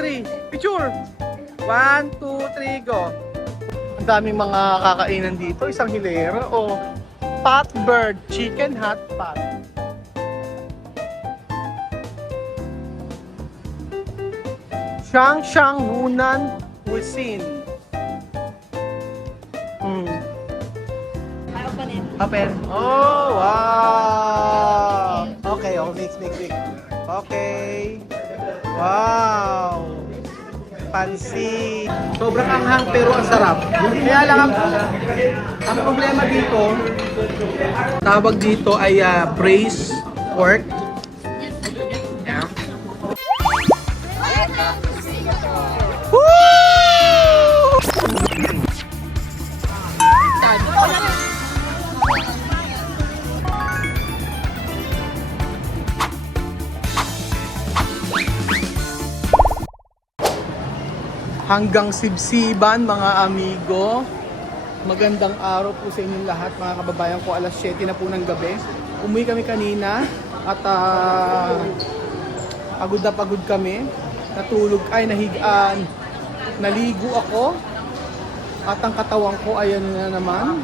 3. Picture! 1, 2, 3, go! Ang daming mga kakainan dito. Isang hilera o Pat Bird Chicken Hot Pot. Shang Hunan Cuisine. Open. Oh, wow! Okay, mix. Okay. Wow! Pansit. Sobrang anghang pero ang sarap. Kaya lang ang problema dito, tawag dito ay braised pork. Yeah. Woo! Hanggang sibsiban mga amigo. Magandang araw po sa inyong lahat mga kababayan ko. Alas 7 na po ng gabi. Umuwi kami kanina at pagod kami. Natulog ay naligo ako. At ang katawan ko ayan na naman.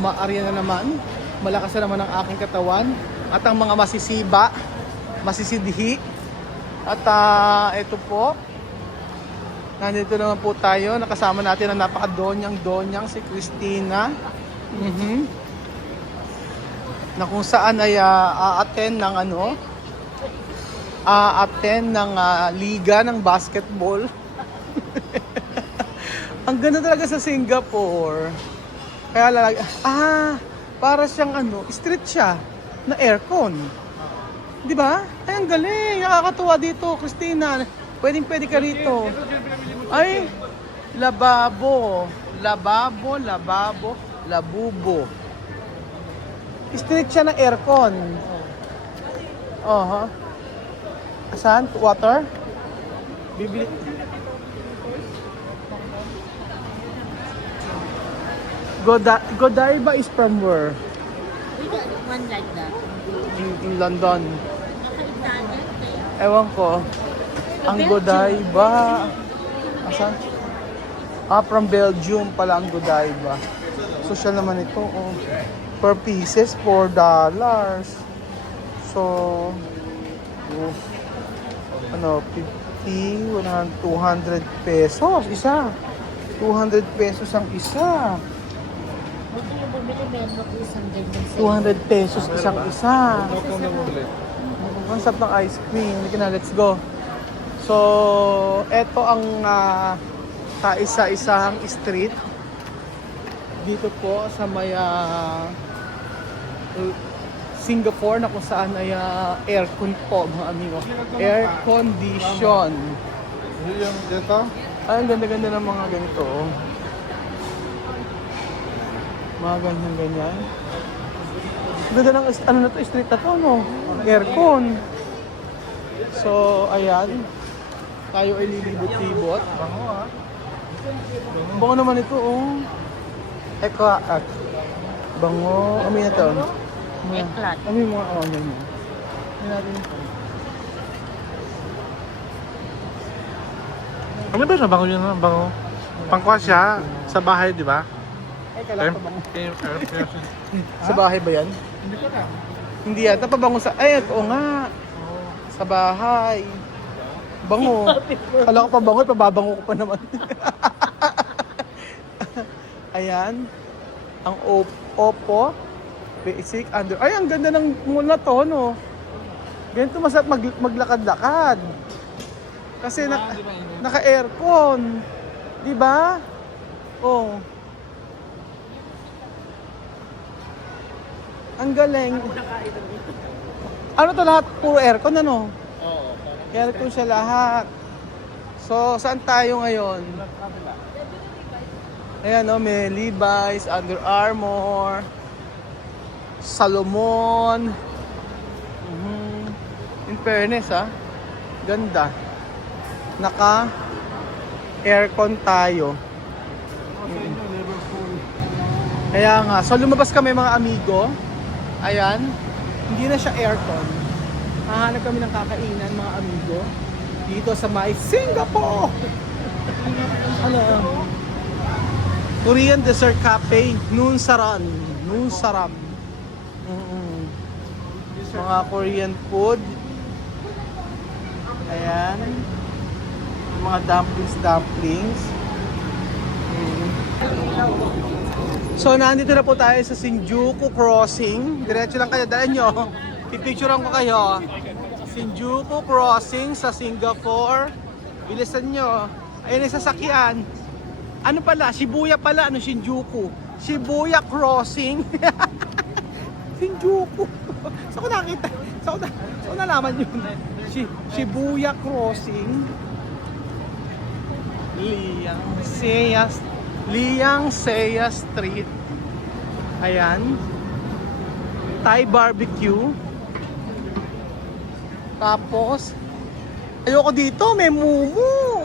Umaarya na naman. Malakas na naman ang aking katawan. At ang mga masisidhi. At ito po. Nandito naman po tayo, nakasama natin ang napaka-donyang si Christina. Na kung saan ay a-attend ng liga ng basketball. Ang ganda talaga sa Singapore. Kaya para siyang street siya na aircon. 'Di ba? Ay ang galing, nakakatuwa dito, Christina. Pwede ka rito. Ay, labubo. Street siya ng aircon. Asan? Water? Bibili. Godiva is from where? We got one like that. In London. Ewan ko. Ang Godiva. Asan? From Belgium pala ang Godiva. Social naman ito. Per pieces, $4. So, 50, 100, 200 pesos isa. 200 pesos ang isa. Buti yung bumili meron ko isang ganyan sa 200 pesos isang isa. Ang sarap ng ice cream. Let's go. So, eto ang kaisa-isahang street dito po sa may Singapore na kung saan ay aircon po mga amigo. Air condition. Yung dito? Ay, ang ganda-ganda ng mga ganito. Mga ganyan. Ganda ng street na to, no? Aircon. So, ayan. Tayo ay lilibot-libot. Bango naman ito, bango. Amin na to. eklat. Amin mga ganyan. Amin natin. Ano ba na bango yun? Bango? Pangkwa siya sa bahay, di ba? Ay, kailangan pa bango. Sa bahay ba yan? Hindi ko na. Hindi yata pabango sa... Ay, oo nga. Sa bahay. Bango. Kala ko pa bango, pababango ko pa naman. Ayan. Ang Oppo. Basic under. Ay, ang ganda ng mall na to, no? Ganito masarap maglakad-lakad. Kasi naka-aircon. Di ba? Oh. Ang galing. Ano to lahat? Puro aircon, ano? Oo. Aircon siya lahat. So, saan tayo ngayon? Ayan, may Levi's, Under Armour, Salomon. In fairness, ganda. Naka-aircon tayo. Kaya nga, so lumabas kami mga amigo. Ayan, hindi na siya aircon. Hahanap kami ng kakainan mga amigo. Dito sa may Singapore. Ano? Korean Dessert Cafe, Noon Saran. Noon Saram. Mga Korean food. Ayan. Mga dumplings. So, nandito na po tayo sa Shinjuku Crossing. Diretso lang kayo, dala nyo. Pipicturean ko kayo. Shinjuku Crossing sa Singapore. Bilisan nyo. Ayun yung sasakyan. Ano pala? Shibuya pala. Ano Shinjuku? Shibuya Crossing. Shinjuku. Saan ko nakita? Saan ko nalaman yun? Shibuya Crossing. Liang Seya Street. Ayan. Thai barbecue. Tapos, ayoko dito, may mumu.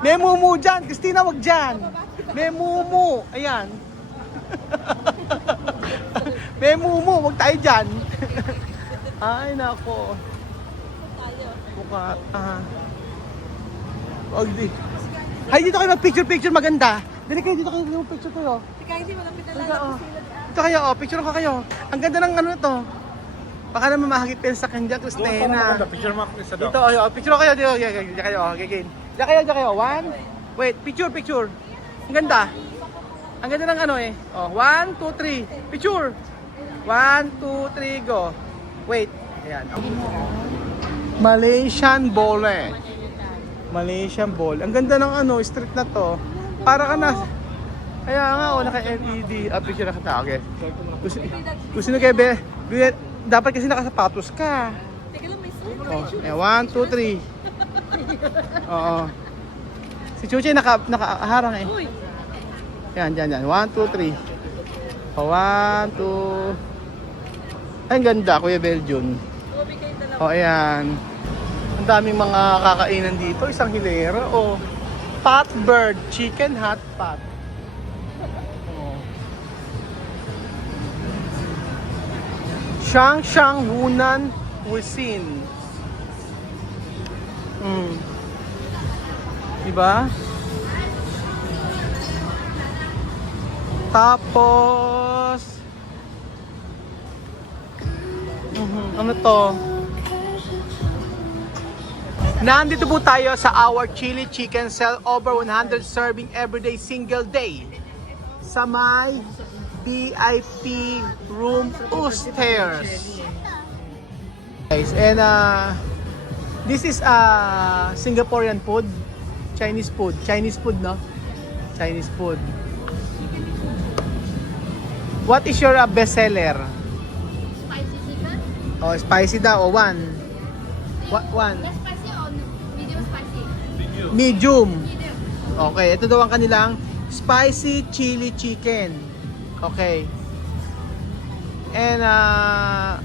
May mumu dyan. Christina, wag dyan. May mumu. Ayan. May mumu, wag tayo dyan. Ay, nako. Buka. Wag di. Hay, dito kayo mag-picture maganda. Dali kayo, dito kayo mag-picture kayo. Kaya hindi mo lang Dito, pinalala Dito kayo, picture ko kayo. Ang ganda ng ano to. Baka naman mahagipin sa kanya, Christina. Picture mo ako isa daw. Dito, picture ko kayo, dito kayo, gagawin. Dito kayo, one. Wait, picture. Ang ganda. Ang ganda ng ano eh. Oh, 1, 2, 3. Picture. 1, 2, 3, go. Wait. Ayan. Malaysian Bole. Malaysian Bowl. Ang ganda ng ano, street na to. Para ka na. Kaya nga, naka-LED. Picture na kita. Okay. Gusto nyo kayo, dapat kasi nakasapatos ka. Teka lang, may sulit. Oh, 1, 2, 3. Oo. Si Chuchi nakaharang eh. Uy! Yan. 1, 2, 3. Oh, 1, 2. Ay, ang ganda, Kuya Belgium. Ubi kayo dalawa. Oh, ayan. Ang daming mga kakainan dito. Isang hilera. Oh, pot bird. Chicken hot pot. Oh. Shang Hunan Cuisine. Diba? Tapos ano to? Nandito po tayo sa our chili chicken sell over 100 serving everyday single day sa may VIP room upstairs. Guys, and this is Singaporean food, Chinese food, no? Chinese food. What is your best seller? Spicy chicken? Oh, spicy daw, one. What one? Less spicy or medium spicy? Medium. Medium. Okay, ito daw ang kanilang spicy chili chicken. Okay. And ano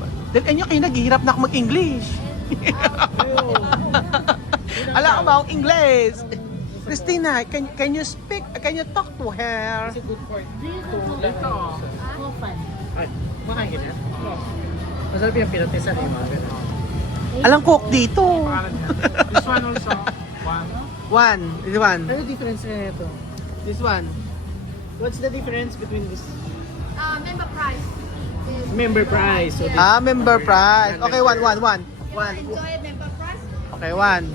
ba? Dahil kayo naghihirap na ako mag-English. Alam ko ba ang English? Christina, can you speak? Can you talk to her? Hofan. Makain na? Masarap yung pinatisan eh, mga ganun. Alam cook dito. This one also. One. This one. Ano difference na ito? This one. What's the difference between this Member price. member price? So this, Member price. Okay, one. Enjoy member price. Okay, one.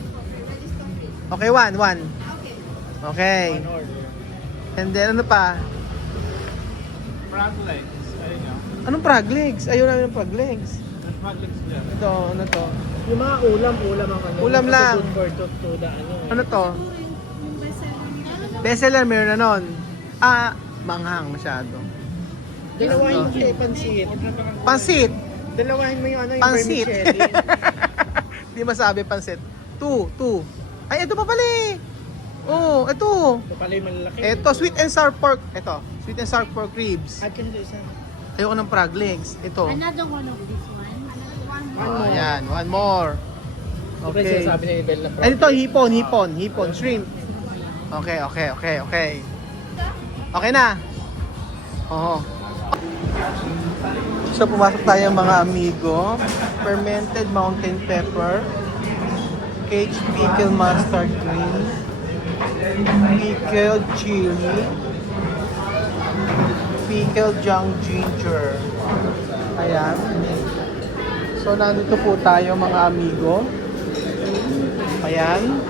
Okay, one. Okay. Okay. one order. And then, ano pa? Frog legs. Ayun nyo. Anong frog legs? Ayaw namin ng frog legs. Frog legs dyan. Ito, ano to? Yung mga ulam ang ano. Ulam kasi lang. good for to the ano. Ano to? Bestseller, meron na nun. Manghang masyado. Dalawahin mo siya pansit. Pansit! Dalawahin mo yung ano, yung Pansit! vermicelli. Di masabi pansit. Two. Ay, ito pa pala eh. Oh, ito. Ito pala yung malalaki. Ito, sweet and sour pork. Ito, sweet and sour pork ribs. Add ka nito isa. Ayoko ng frog legs. Ito. Another one of this one. Oh, ayan, one more. Okay. Okay. Sinasabi ni Bel na Ay, ito, hipon, shrimp. Okay. Okay na. Oo. So, pumasok tayo mga amigo. Fermented mountain pepper. Aged pickle mustard green. Pickled chili. Pickled young ginger. Ayan. So, nandito po tayo mga amigo. Ayan.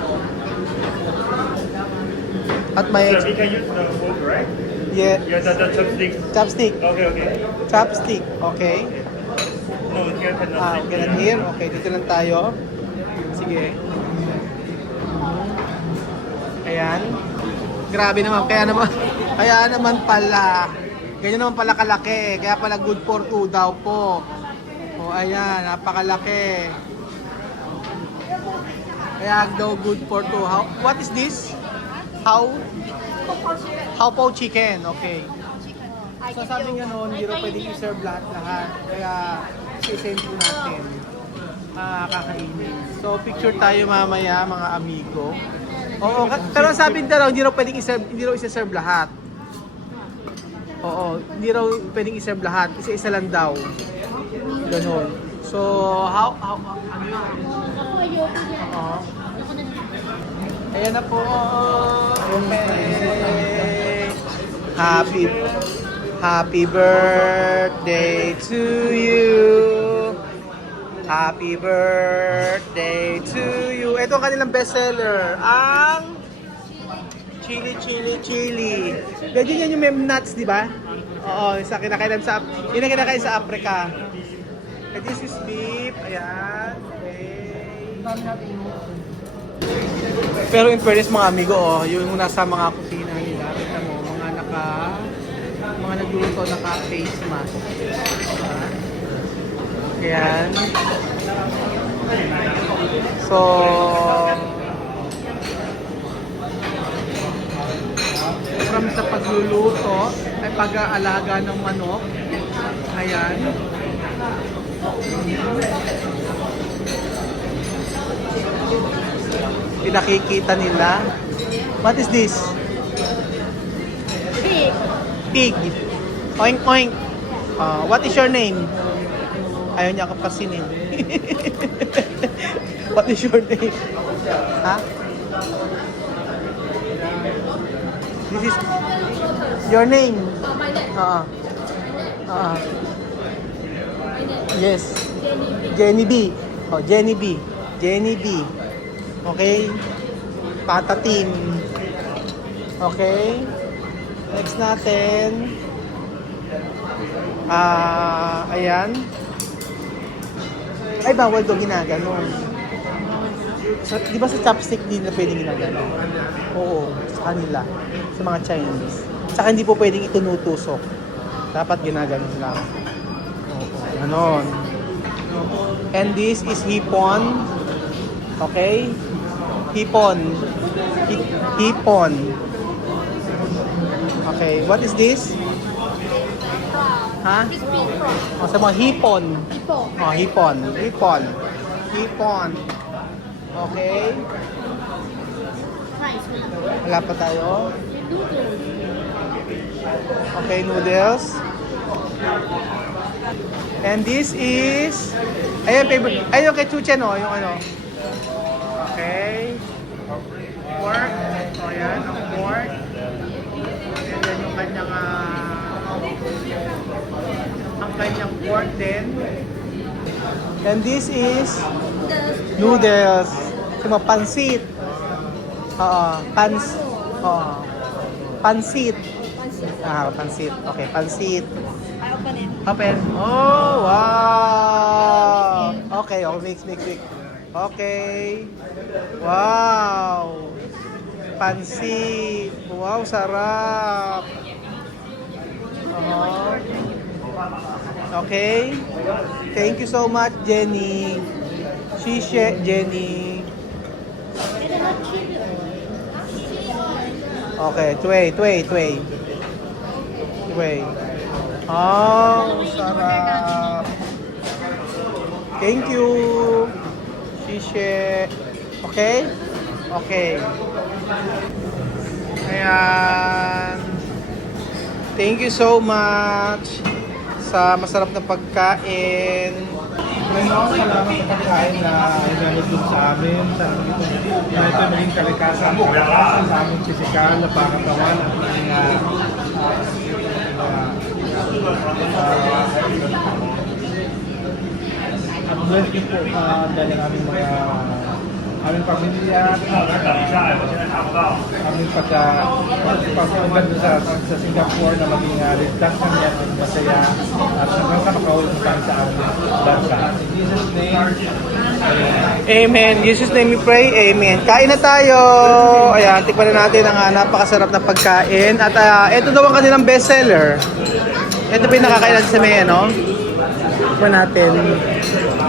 At may... So we can use the fork, right? Yeah. Yeah, the chopstick. Chopstick. Okay, okay. Chopstick. Okay. No, here cannot. Ah, okay lang here. Okay, dito lang tayo. Sige. Ayan. Grabe naman. Kaya naman pala. Ganyan naman pala kalaki. Kaya pala good for 2 daw po. O, ayan. Napakalaki. Kaya daw good for 2. What is this? How po chicken. Okay. So sabi nga noon, hindi raw pwedeng i-serve lahat. Kaya i-send po natin. Kakainin. So picture tayo mamaya mga amigo. Oo, pero sabi nila raw, hindi raw pwedeng i-serve lahat. Oo, hindi raw pwedeng i-serve lahat. Isa-isa lang daw. Ganon. So, ano yun? Oo. Ayan na po. Okay. Happy birthday to you. Happy birthday to you. Ito ang kanilang bestseller. Ang chili. Ganyan yan yung mem nuts, di ba? Oo, sa kinakain sa Africa. And this is beef. Ayan. Okay. Pero in fairness mga amigo, yung nasa mga kusina nila, kita mo, mga nagluluto naka-face mask. Ayan. So, from sa pagluluto, ay pag-aalaga ng manok. Ayan. Pinakikita nila. What is this? Pig. Oink oink. What is your name? Ayaw niya kapasinin. What is your name? Ha? This is your name. My name. Yes. Jenny B. Jenny B. Okay? Patatim. Okay? Next natin. Ayan. Ay, bawal daw ginaganon. Di ba sa chopstick din na pwedeng ginaganon? Oo, sa kanila. Sa mga Chinese. Tsaka hindi po pwedeng itunutusok. Dapat ginaganon lang. Oo, ganon. And this is hipon. Okay? Hipon. Okay, what is this? Ha? Sa mga hipon. Hipon. Okay. Wala pa tayo. Okay, noodles. And this is... Ayun kay Chuchen, yung ano. Okay. Pork. O yan, ang pork. And then yung kanyang pork din. And this is noodles. Yung pansit. Pansit. Pansit. Okay, pansit. Open. Oh, wow. Okay, mix. Okay. Wow. Pansit. Wow, sarap. Okay. Thank you so much, Jenny. Jenny. Okay, tway. Oh, sarap. Thank you. Okay? Okay. Ayan. Thank you so much. sa masarap na pagkain. Ngayon, salamat sa pagkain na inalugod sa amin. Na ito maging kalikasan sa aming pisikal na pangatawan at maging at bless din po dahil ang aming mga aming pamilya, aming pagkapunta sa Singapore na maging ligtas na niya at masaya at hanggang sa makaulit tayo sa aming bansa. In Jesus' name, Amen. In Jesus' name we pray. Amen. Kain na tayo. Ayan, tikman na natin ang napakasarap na pagkain. At ito daw ang kanilang bestseller. Ito pa yung nakakain natin sa may ano. Tikman natin.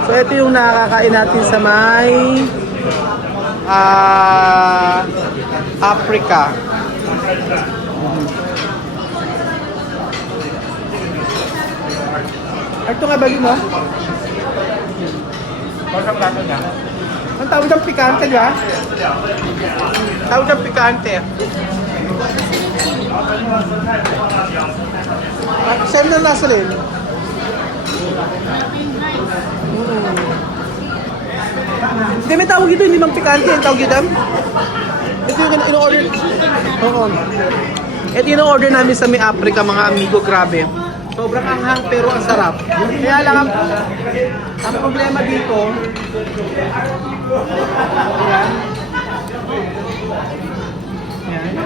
So ito yung nakakain natin sa may Africa. Ito nga bali mo? Bakit plato niya? Ang tawag ng pikante, di ba? Tawag ng pikante. Same na nasa rin. Hindi, may tawag ito, hindi mang pikante. Ang tawag ito. Ito yung in-order. Oo. Ito yung in-order namin sa may Africa, mga amigo. Grabe. Sobrang anghang pero ang sarap. Kaya lang ang problema dito, ayan. Ayan.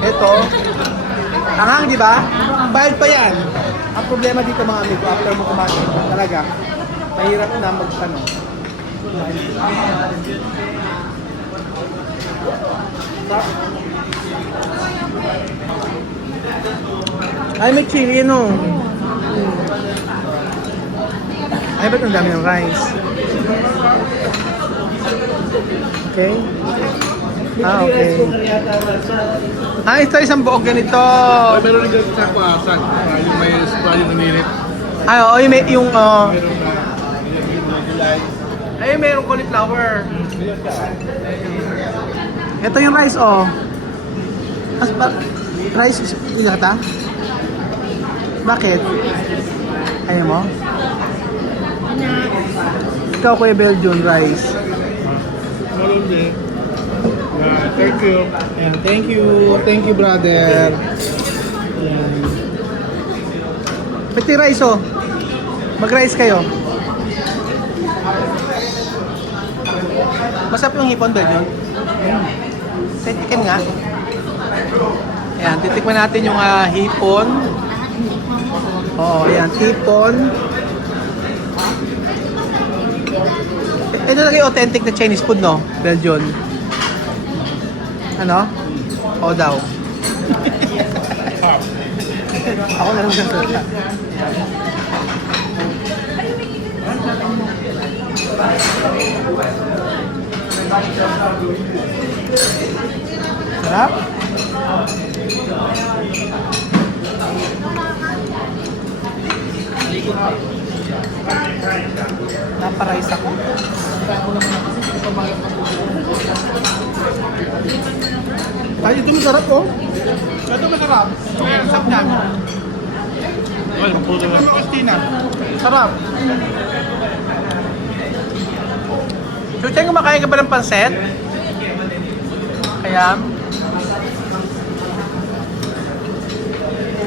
Ito, anghang, di ba? Bayad pa yan. Ang problema dito mga amigo, after mo kumain, talaga, mahirap na mag-ano. Ay, may chili, no? Ay, ba't ang dami ng rice? Okay. Okay. Ito isang buog ganito. Meron rin ganito sa kuwasan. Yung may spray na nilit. Ay, oo, yung Meron na ay, merong cauliflower. Ito yung rice, oh. Rice, ilan ka? Bakit? Ayaw mo? Ikaw, Kuya Belgian, rice. Meron din. Thank you. Ayan, thank you. Thank you, brother. Ayan. Pati rice, oh. Mag-rice kayo. Masarap yung hipon, Belgian. Titikman nga. Ayan, titikman natin yung hipon. Oo, ayan, hipon. Ito talaga yung authentic na Chinese food, no? Belgian. Ano? Oo daw. Ako na lang sasalita. Sarap? Naparice ako. Ay, ito masarap, oh. Ito masarap. Sarap niyan. Ay, puto na. Christina. Sarap. So, Cheng, kumakain ka ba ng pansit? Kaya,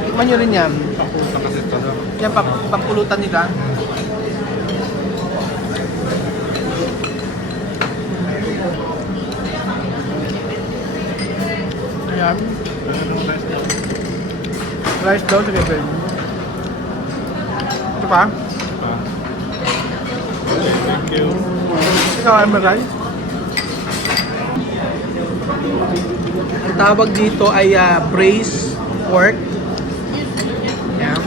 tikman nyo rin yan. Papunta kasi ito. Yan, pampulutan nila. Ayan. Rice daw, sige, Ben. Ito pa? Thank you. Ikaw ay rice? Ang tawag dito ay braised pork. Ayan.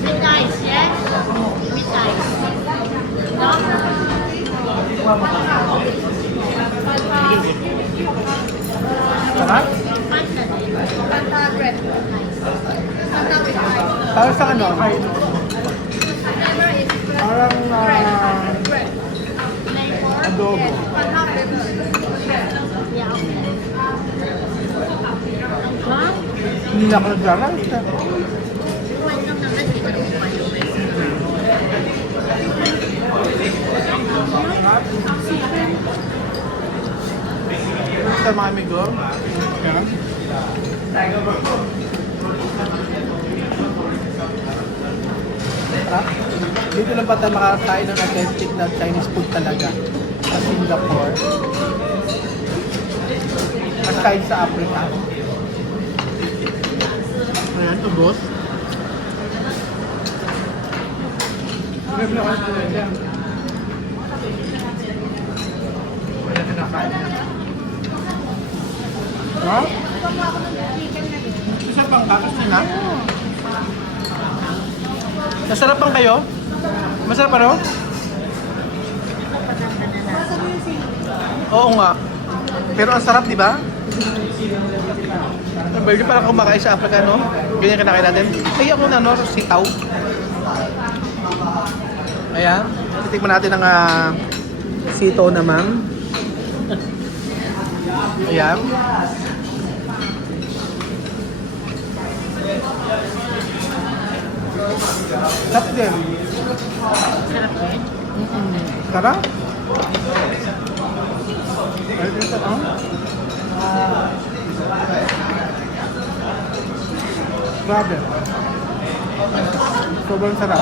With ice, yes? With ice. No? Sarap? Fanta bread. Fanta with ice. Para sa ano? Flavor is Parang bread. Flavor adobo. and Fanta flavor. Yeah, okay. Ha? Hindi na ako nagra-rice. Kumain lang naman, hindi ka naman kumain ng rice. Sa mga amigo. Yeah. Dito lang ba tayo makakain ng authentic na Chinese food talaga sa Singapore? Aside sa Africa. Ayan, ubos. Ha? Isa pang kakas nila? Nasarapan kayo? Masarap ano? Oo nga. Pero ang sarap, di ba? Hindi pala kumakain sa Africa, no? Ganyan kinakain natin. Ay, ako na, no? Sitaw. Ayan. Titikman natin ang sitaw naman. Ayan. Sarap din. Sarap din. Sarap? Ito, oh. Grabe. Sobrang sarap.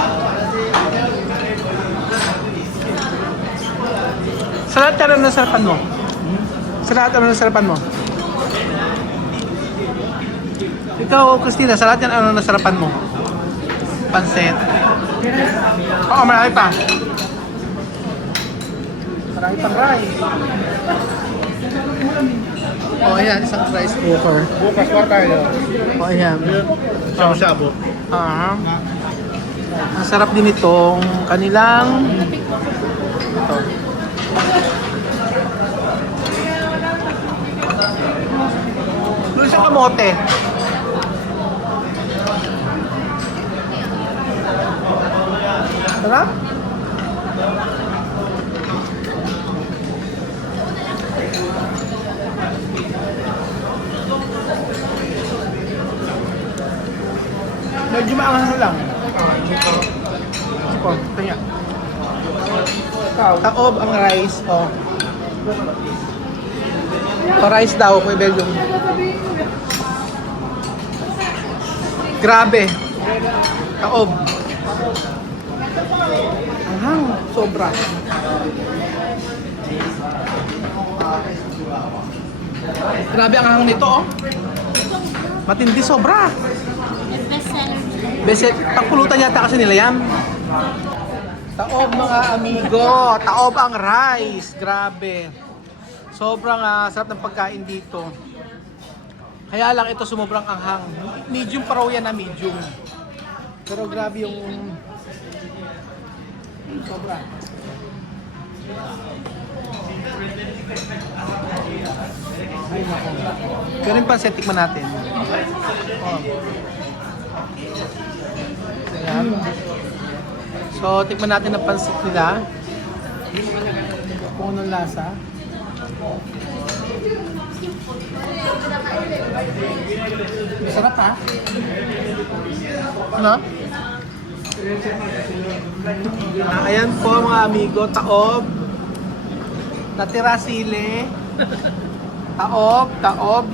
Sa lahat ka na nasarapan mo? Sa lahat ano nasarapan mo? Ikaw, Christina, sa lahat yan ano nasarapan mo? Pansit. Oo, marami pa. Marami pang rice. Oh, ayan, isang rice cooker. Bukas pa tayo. Oh, ayan. Shabu-shabu. Ang sarap din itong kanilang ito. Doon sa kamote. Sarap? Medyo maanghang lang. Ito, kanya. Taob ang rice, oh. Pa-rice daw, Kuya Belgium. Grabe. Taob. Anghang, sobra. Grabe ang anghang nito, oh. Matindi, sobra. Yung bestseller nila. Beset, pagpulutan yata kasi nila yan. Taob mga amigo, taob ang rice. Grabe. Sobrang sarap ng pagkain dito. Kaya lang ito sumubrang anghang. Medium pa raw yan na medium. Pero grabe yung sobra. Ay nako. Pero yung pansit, tikman natin. Oh. Ayan. So, tikman natin ang pansit nila. Kung anong lasa. Masarap ha? Ano? Ayan po mga amigo, taob. Natira sili. Taob, taob.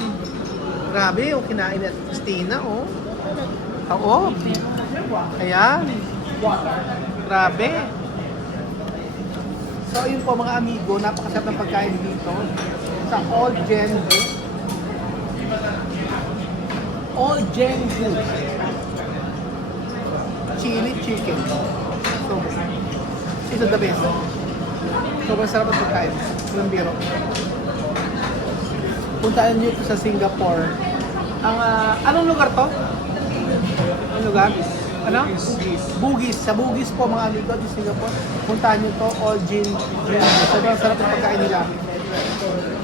Grabe, yung kinain ni Christina, oh. Taob. Ayan. Grabe. So, yun po mga amigo, napakasarap ng pagkain dito sa All Gen Food. All Gen Food. Chili chicken. So, ito the best. Sobrang sarap ng pagkain. Walang biro. Puntaan nyo ito sa Singapore. Ang, anong lugar to? Anong lugar? Ano? Bugis. Sa Bugis po mga amigo sa Singapore. Puntaan nyo to, All Gen. Sobrang sarap ng pagkain nila.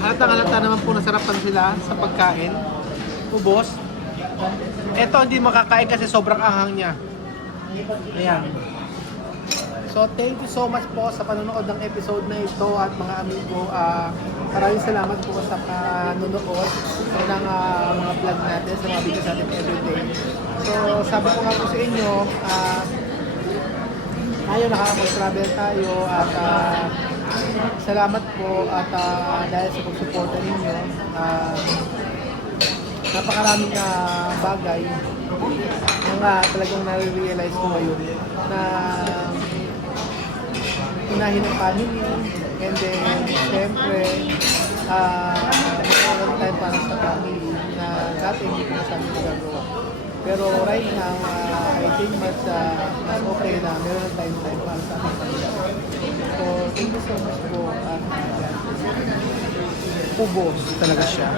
Halata naman po nasarapan sila sa pagkain. Ubos. Ito hindi makakain kasi sobrang anghang niya. Ayan. So thank you so much po sa panonood ng episode na ito at mga amigo. Maraming salamat po sa panonood ng mga vlog natin, sa mga videos natin everyday. So sabi ko nga po sa inyo, tayo nakakapag-travel tayo at salamat po at dahil sa pagsuporta ninyo, napakaraming bagay na talagang nare-realize ko ngayon na unahin ang family and then syempre magkaroon tayo para sa family na dati hindi ko masabi magagawa. Pero right now, I think mas okay na meron na time para sa ating pamilya. So thank you so much po at ubos talaga siya.